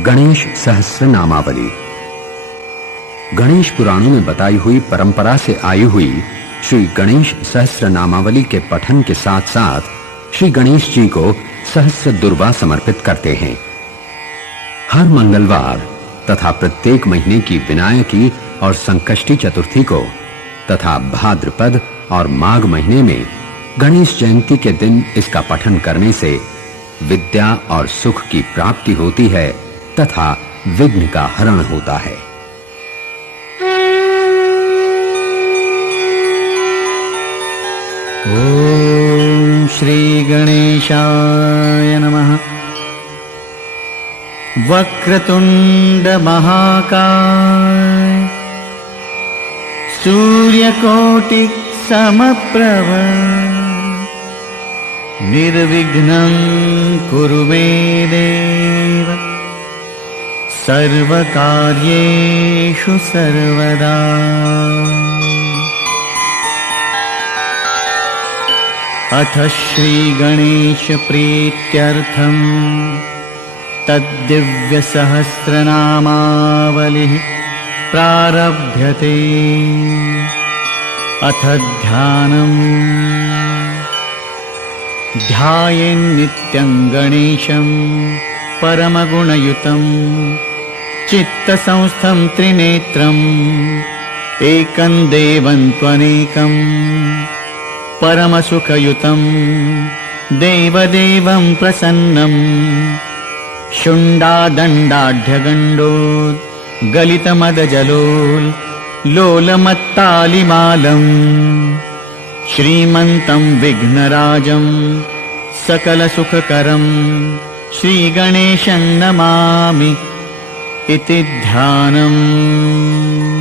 गणेश सहस्र नामावली। गणेश पुराणों में बताई हुई परंपरा से आई हुई श्री गणेश सहस्र नामावली के पठन के साथ साथ श्री गणेश जी को सहस्र दुर्वा समर्पित करते हैं। हर मंगलवार तथा प्रत्येक महीने की विनायकी और संकष्टी चतुर्थी को तथा भाद्रपद और माघ महीने में गणेश जयंती के दिन इसका पठन करने से विद्या और सुख की प्राप्ति होती है तथा विघ्न का हरण होता है। ओम श्री गणेशाय नमः। वक्रतुंड महाकाय सूर्यकोटि समप्रभ निर्विघ्नं कुरु मे देव सर्वकार्येषु सर्वदा। अथ श्री गणेश प्रीत्यर्थं तद्दिव्य सहस्रनामावलिः प्रारभ्यते। अथ ध्यानम्। ध्यायेन्नित्यं गणेशं परमगुणयुतं चित्तसंस्थं त्रिनेत्रम् एकं देवं त्वनेकं परमसुखयुतं देवदेवं प्रसन्नं शुण्डादण्डाढ्यगण्डोद्गलितमदजलोल्लोलमत्तालिमालम् श्रीमन्तं विघ्नराजं सकलसुखकरं श्रीगणेशं नमामि इति ध्यानम्।